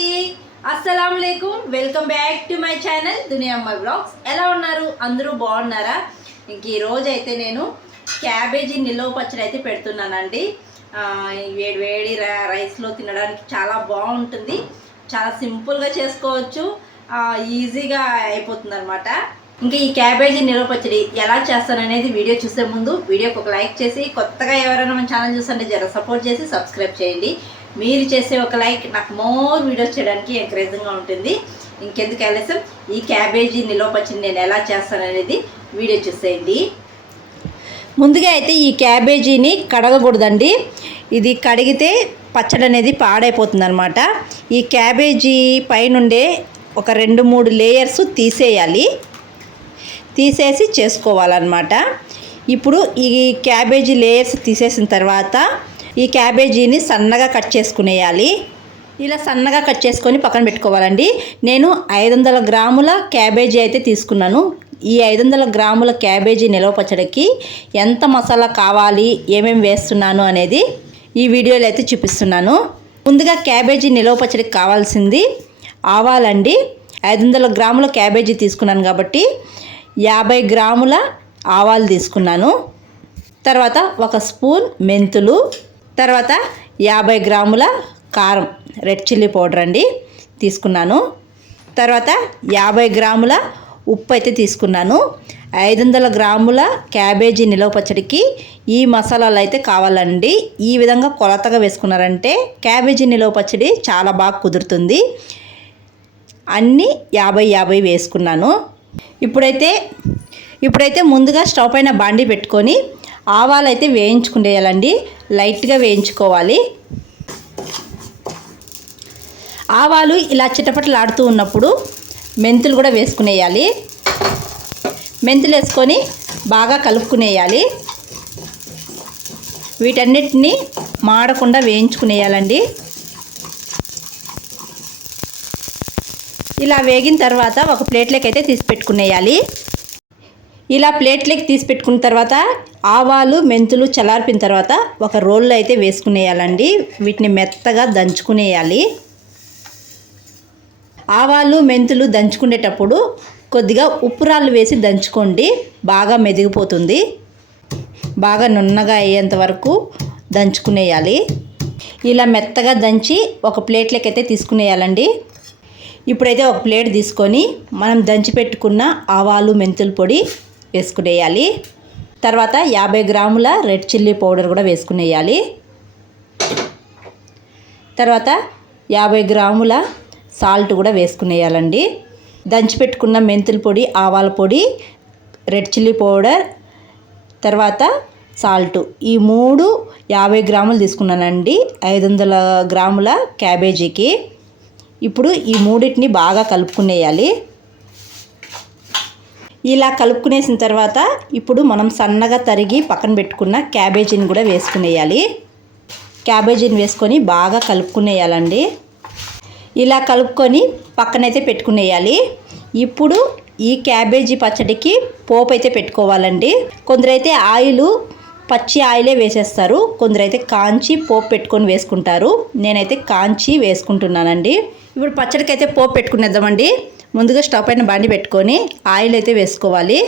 అందరికీ అస్సలాం వాలేకుం. Welcome back to my channel Duniya Ammayi blogs. ఎలా ఉన్నారు? అందరూ బాగున్నారా? ఇంక ఈరోజు అయితే నేను క్యాబేజీ నిల్వ పచ్చడి అయితే పెడుతున్నానండి. వేడి వేడి రైస్లో తినడానికి చాలా బాగుంటుంది. చాలా సింపుల్గా చేసుకోవచ్చు, ఈజీగా అయిపోతుంది అనమాట. ఇంకా ఈ క్యాబేజీ నిల్వ పచ్చడి ఎలా చేస్తాననేది వీడియో చూసే ముందు వీడియోకి ఒక లైక్ చేసి, కొత్తగా ఎవరైనా మన ఛానల్ చూస్తుంటే జర సపోర్ట్ చేసి సబ్స్క్రైబ్ చేయండి. మీరు చేసే ఒక లైక్ నాకు మోర్ వీడియోస్ చేయడానికి ఎంకరేజింగ్గా ఉంటుంది. ఇంకెందుకు ఆలస్యం, ఈ క్యాబేజీ నిల్వ పచ్చడి నేను ఎలా చేస్తాననేది వీడియో చూసేయండి. ముందుగా అయితే ఈ క్యాబేజీని కడగకూడదండి. ఇది కడిగితే పచ్చడి అనేది పాడైపోతుంది అనమాట. ఈ క్యాబేజీ పైనుండే ఒక 2-3 లేయర్స్ తీసేసి చేసుకోవాలన్నమాట. ఇప్పుడు ఈ క్యాబేజీ లేయర్స్ తీసేసిన తర్వాత ఈ క్యాబేజీని సన్నగా కట్ చేసుకునేయాలి. ఇలా సన్నగా కట్ చేసుకొని పక్కన పెట్టుకోవాలండి. నేను 500 గ్రాముల క్యాబేజీ అయితే తీసుకున్నాను. ఈ 500 గ్రాముల క్యాబేజీ నిల్వ పచ్చడికి ఎంత మసాలా కావాలి, ఏమేమి వేస్తున్నాను అనేది ఈ వీడియోలో అయితే చూపిస్తున్నాను. ముందుగా క్యాబేజీ నిల్వ పచ్చడికి కావాల్సింది ఆవాలండి. 500 గ్రాముల క్యాబేజీ తీసుకున్నాను కాబట్టి 50 గ్రాముల ఆవాలు తీసుకున్నాను. తర్వాత 1 స్పూన్ మెంతులు, తర్వాత 50 గ్రాముల కారం, రెడ్ చిల్లీ పౌడర్ అండి తీసుకున్నాను. తర్వాత 50 గ్రాముల ఉప్పు అయితే తీసుకున్నాను. 500 గ్రాముల క్యాబేజీ నిల్వ పచ్చడికి ఈ మసాలాలు అయితే కావాలండి. ఈ విధంగా కొలతగా వేసుకున్నారంటే క్యాబేజీ నిల్వ పచ్చడి చాలా బాగా కుదురుతుంది. అన్నీ 50 వేసుకున్నాను. ఇప్పుడైతే ముందుగా స్టవ్ పైన బాండీ పెట్టుకొని ఆవాలు అయితే వేయించుకునేయాలండి. లైట్గా వేయించుకోవాలి. ఆవాలు ఇలా చిటపటలాడుతూ ఉన్నప్పుడు మెంతులు కూడా వేసుకునేయాలి. మెంతులు వేసుకొని బాగా కలుపుకునేయాలి. వీటన్నిటిని మాడకుండా వేయించుకునేయాలండి. ఇలా వేగిన తర్వాత ఒక ప్లేట్లోకి అయితే తీసి పెట్టుకునేయాలి. ఇలా ప్లేట్లోకి తీసి పెట్టుకున్న తర్వాత ఆవాలు మెంతులు చల్లారిన తర్వాత ఒక రోల్లో అయితే వేసుకునేయాలండి. వీటిని మెత్తగా దంచుకునేయాలి. ఆవాలు మెంతులు దంచుకునేటప్పుడు కొద్దిగా ఉప్పు రాళ్ళు వేసి దంచుకోండి, బాగా మెదిగిపోతుంది. బాగా నున్నగా అయ్యేంత వరకు దంచుకునేయాలి. ఇలా మెత్తగా దంచి ఒక ప్లేట్లోకి అయితే తీసుకునేయాలండి. ఇప్పుడైతే ఒక ప్లేట్ తీసుకొని మనం దంచి పెట్టుకున్న ఆవాలు మెంతుల పొడి వేసుకునేయాలి. తర్వాత 50 గ్రాముల రెడ్ చిల్లీ పౌడర్ కూడా వేసుకునేయాలి. తర్వాత 50 గ్రాముల సాల్ట్ కూడా వేసుకునేయాలండి. దంచి పెట్టుకున్న మెంతుల పొడి, ఆవాల పొడి, రెడ్ చిల్లీ పౌడర్, తర్వాత సాల్ట్, ఈ 3 50 గ్రాములు తీసుకున్నానండి 500 గ్రాముల క్యాబేజీకి. ఇప్పుడు ఈ మూడింటిని బాగా కలుపుకునేయాలి. ఇలా కలుపుకునేసిన తర్వాత ఇప్పుడు మనం సన్నగా తరిగి పక్కన పెట్టుకున్న క్యాబేజీని కూడా వేసుకునేయాలి. క్యాబేజీని వేసుకొని బాగా కలుపుకునేయాలండి. ఇలా కలుపుకొని పక్కనైతే పెట్టుకునేయాలి. ఇప్పుడు ఈ క్యాబేజీ పచ్చడికి పోపు అయితే పెట్టుకోవాలండి. కొందరైతే పచ్చి ఆయిలే వేసేస్తారు, కొందరైతే కాంచి పోపు పెట్టుకొని వేసుకుంటారు. నేనైతే కాంచి వేసుకుంటున్నానండి. ఇప్పుడు పచ్చడికి అయితే పోపు పెట్టుకునేద్దామండి. ముందుగా స్టవ్ పైన బండి పెట్టుకొని ఆయిల్ అయితే వేసుకోవాలి.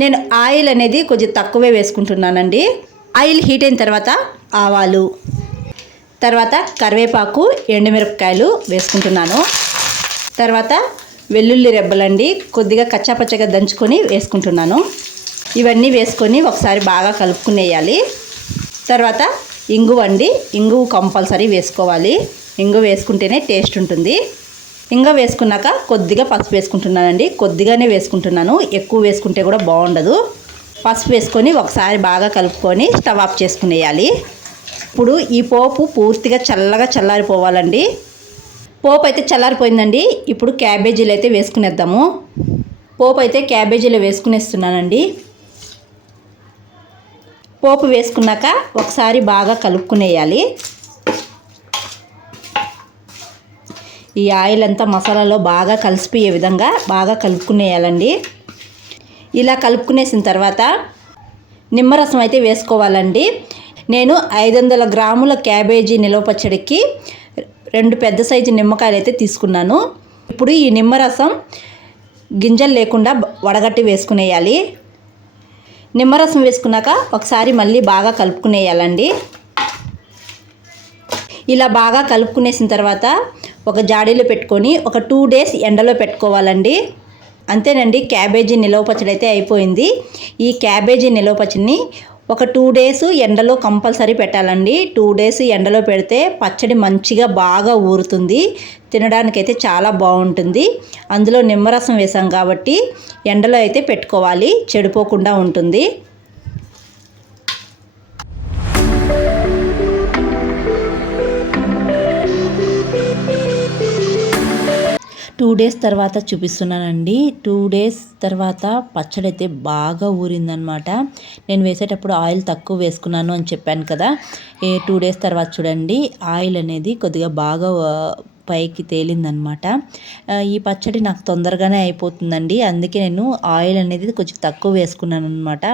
నేను ఆయిల్ అనేది కొంచెం తక్కువే వేసుకుంటున్నానండి. ఆయిల్ హీట్ అయిన తర్వాత ఆవాలు, తర్వాత కరివేపాకు, ఎండుమిరపకాయలు వేసుకుంటున్నాను. తర్వాత వెల్లుల్లి రెబ్బలండి కొద్దిగా కచ్చాపచ్చగా దంచుకొని వేసుకుంటున్నాను. ఇవన్నీ వేసుకొని ఒకసారి బాగా కలుపుకునేయాలి. తర్వాత ఇంగువ అండి, ఇంగువ కంపల్సరీ వేసుకోవాలి. ఇంగువ వేసుకుంటేనే టేస్ట్ ఉంటుంది. ఇంగువ వేసుకున్నాక కొద్దిగా పసుపు వేసుకుంటున్నానండి. కొద్దిగానే వేసుకుంటున్నాను, ఎక్కువ వేసుకుంటే కూడా బాగుండదు. పసుపు వేసుకొని ఒకసారి బాగా కలుపుకొని స్టవ్ ఆఫ్ చేసుకునేయాలి. ఇప్పుడు ఈ పోపు పూర్తిగా చల్లగా చల్లారిపోవాలండి. పోపు అయితే చల్లారిపోయిందండి. ఇప్పుడు క్యాబేజీలు అయితే వేసుకునేద్దాము. పోపు అయితే క్యాబేజీలో వేసుకునేస్తున్నానండి. పోపు వేసుకున్నాక ఒకసారి బాగా కలుపుకునేయాలి. ఈ ఆయిల్ అంతా మసాలాలో బాగా కలిసిపోయే విధంగా బాగా కలుపుకునేయాలండి. ఇలా కలుపుకునేసిన తర్వాత నిమ్మరసం అయితే వేసుకోవాలండి. నేను 500 గ్రాముల క్యాబేజీ నిల్వ పచ్చడికి 2 పెద్ద సైజు నిమ్మకాయలు అయితే తీసుకున్నాను. ఇప్పుడు ఈ నిమ్మరసం గింజలు లేకుండా వడగట్టి వేసుకునేయాలి. నిమ్మరసం వేసుకున్నాక ఒకసారి మళ్ళీ బాగా కలుపుకునేయాలండి. ఇలా బాగా కలుపుకునేసిన తర్వాత ఒక జాడీలో పెట్టుకొని ఒక 2 డేస్ ఎండలో పెట్టుకోవాలండి. అంతేనండి, క్యాబేజీ నిలవ పచ్చడి అయితే అయిపోయింది. ఈ క్యాబేజీ నిలవ పచ్చడిని ఒక 2 డేస్ ఎండలో కంపల్సరీ పెట్టాలండి. 2 డేస్ ఎండలో పెడితే పచ్చడి మంచిగా బాగా ఊరుతుంది, తినడానికైతే చాలా బాగుంటుంది. అందులో నిమ్మరసం వేసాం కాబట్టి ఎండలో అయితే పెట్టుకోవాలి, చెడిపోకుండా ఉంటుంది. 2 డేస్ తర్వాత చూపిస్తున్నానండి. 2 డేస్ తర్వాత పచ్చడి అయితే బాగా ఊరిందనమాట. నేను వేసేటప్పుడు ఆయిల్ తక్కువ వేసుకున్నాను అని చెప్పాను కదా. 2 డేస్ తర్వాత చూడండి, ఆయిల్ అనేది కొద్దిగా బాగా పైకి తేలిందనమాట. ఈ పచ్చడి నాకు తొందరగానే అయిపోతుందండి, అందుకే నేను ఆయిల్ అనేది కొంచెం తక్కువ వేసుకున్నాను అనమాట.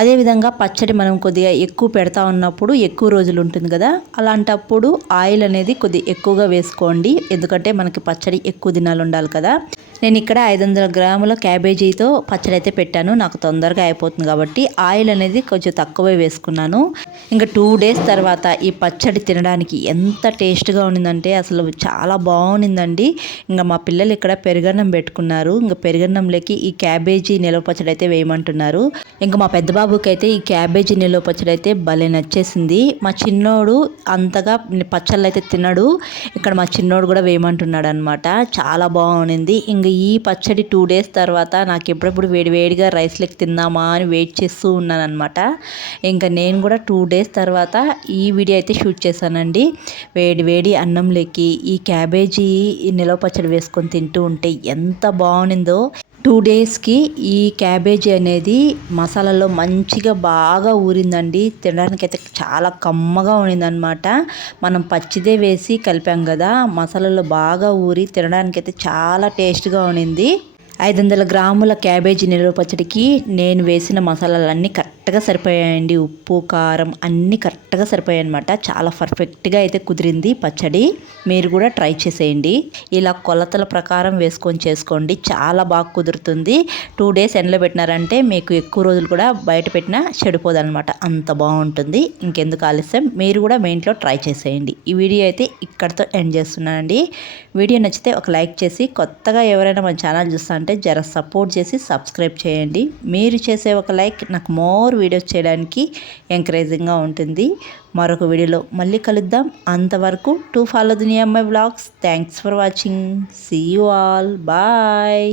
అదేవిధంగా పచ్చడి మనం కొద్దిగా ఎక్కువ పెడతా ఉన్నప్పుడు ఎక్కువ రోజులు ఉంటుంది కదా, అలాంటప్పుడు ఆయిల్ అనేది కొద్దిగా ఎక్కువగా వేసుకోండి, ఎందుకంటే మనకి పచ్చడి ఎక్కువ దినాలు ఉండాలి కదా. నేను ఇక్కడ 500 గ్రాముల క్యాబేజీతో పచ్చడి అయితే పెట్టాను, నాకు తొందరగా అయిపోతుంది కాబట్టి ఆయిల్ అనేది కొంచెం తక్కువే వేసుకున్నాను. ఇంకా 2 డేస్ తర్వాత ఈ పచ్చడి తినడానికి ఎంత టేస్ట్గా ఉండిందంటే అసలు చాలా బాగుండిందండి. ఇంకా మా పిల్లలు ఇక్కడ పెరుగన్నం పెట్టుకున్నారు, ఇంకా పెరుగన్నంలోకి ఈ క్యాబేజీ నిలవ పచ్చడి అయితే వేయమంటున్నారు. ఇంకా మా పెద్ద బాబుకి అయితే ఈ క్యాబేజీ నిలవ పచ్చడి అయితే భలే నచ్చేసింది. మా చిన్నోడు అంతగా పచ్చళ్ళు అయితే తినడు, ఇక్కడ మా చిన్నోడు కూడా వేయమంటున్నాడు అనమాట. చాలా బాగుండింది. ఇంకా ఈ పచ్చడి 2 డేస్ తర్వాత నాకు ఎప్పుడెప్పుడు వేడివేడిగా రైస్లోకి తిందామా అని వెయిట్ చేస్తూ ఉన్నాను అనమాట. ఇంకా నేను కూడా 2 డేస్ తర్వాత ఈ వీడియో అయితే షూట్ చేశానండి. వేడి అన్నంలోకి ఈ క్యాబేజీ నిలవ పచ్చడి వేసుకొని తింటూ ఉంటే ఎంత బాగుండిందో. 2 డేస్కి ఈ క్యాబేజీ అనేది మసాలాలో మంచిగా బాగా ఊరిందండి, తినడానికైతే చాలా కమ్మగా ఉండిందనమాట. మనం పచ్చిదే వేసి కలిపాం కదా, మసాలాలో బాగా ఊరి తినడానికైతే చాలా టేస్ట్గా ఉండింది. 500 గ్రాముల క్యాబేజీ నిలవ పచ్చడికి నేను వేసిన మసాలాలన్నీ కరెక్ట్గా సరిపోయాయండి. ఉప్పు కారం అన్నీ కరెక్ట్గా సరిపోయాయి అనమాట. చాలా పర్ఫెక్ట్గా అయితే కుదిరింది పచ్చడి. మీరు కూడా ట్రై చేసేయండి. ఇలా కొలతల ప్రకారం వేసుకొని చేసుకోండి, చాలా బాగా కుదురుతుంది. 2 డేస్ ఎండలో పెట్టినారంటే మీకు ఎక్కువ రోజులు కూడా బయట పెట్టినా చెడిపోదు అనమాట, అంత బాగుంటుంది. ఇంకెందుకు ఆలస్యం, మీరు కూడా మీ ఇంట్లో ట్రై చేసేయండి. ఈ వీడియో అయితే ఇక్కడితో ఎండ్ చేస్తున్నానండి. వీడియో నచ్చితే ఒక లైక్ చేసి, కొత్తగా ఎవరైనా మన ఛానల్ చూస్తా జర సపోర్ట్ చేసి సబ్స్క్రైబ్ చేయండి. మీరు చేసే ఒక లైక్ నాకు మోర్ వీడియోస్ చేయడానికి ఎంకరేజింగ్గా ఉంటుంది. మరొక వీడియోలో మళ్ళీ కలుద్దాం. అంతవరకు to follow the near my vlogs. Thanks for watching. See you all. Bye.